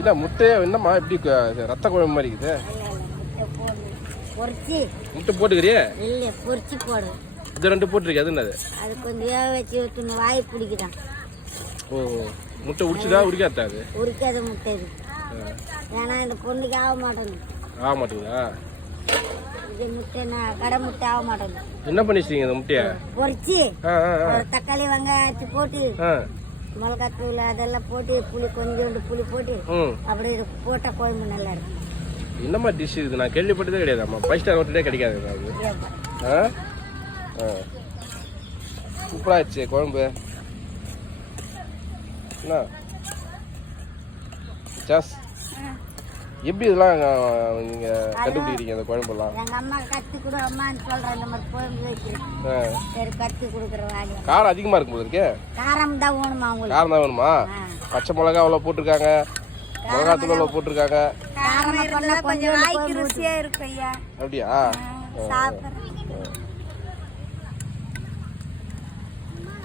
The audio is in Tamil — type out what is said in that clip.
இல்லை முட்டையை என்னம்மா எப்படி ரத்த குழம்பு மாதிரி இருக்குது? முட்டை போட்டுக்கிறியே? இல்லை, பொரிச்சு போடு. இது 2 போட்டுருக்கு. அது என்னது? அது கொஞ்சம் வேக வச்சு ஊற்றணும், வாய் பிடிக்குதான். ஓ, முட்டை உடிச்சுதா உரிக்காதா? அது உரிக்காத முட்டை இது. ஏன்னா இந்த பொண்ணுக்கு ஆக மாட்டேங்குது. ஆக மாட்டேங்குதா? இது முட்டை கடை முட்டை ஆக மாட்டேங்குது. என்ன பண்ணிச்சிங்க இந்த முட்டையை? பொரிச்சு தக்காளி வெங்காயத்தை போட்டு மிளகாத்தூள் அதெல்லாம் போட்டு கொஞ்சோண்டு புளி போட்டு அப்படியே போட்டால் குழம்பு நல்லா இருக்கும். என்னம்மா டிஷ் இது? நான் கேள்விப்பட்டதே கிடையாதும்மா. 5 ஸ்டார் ஹோட்டலே கிடைக்காது. அது சூப்பராகிடுச்சு குழம்பு. என்ன ஜாஸ் எப்படி இதெல்லாம் நீங்கள் கண்டுபிடிக்கிறீங்க அந்த குழம்பெல்லாம்? எங்கள் அம்மா கற்றுக் கொடு அம்மான்னு சொல்கிறேன். இந்த மாதிரி குழம்பு வைக்கிறேன். சரி, கற்றுக் கொடுக்குற வேலை. காரம் அதிகமாக இருக்கும் போது இருக்கே. காரம் தான் வேணுமா உங்களுக்கு? காரம் தான் வேணுமா? பச்சை மிளகா அவ்வளோ போட்டிருக்காங்க, மிளகாத்தூள் அவ்வளோ போட்டிருக்காங்க. காரம் கொஞ்சம் வாய்க்கு ருசியாக இருக்கும் ஐயா. அப்படியா? சாப்பிட்றேன்.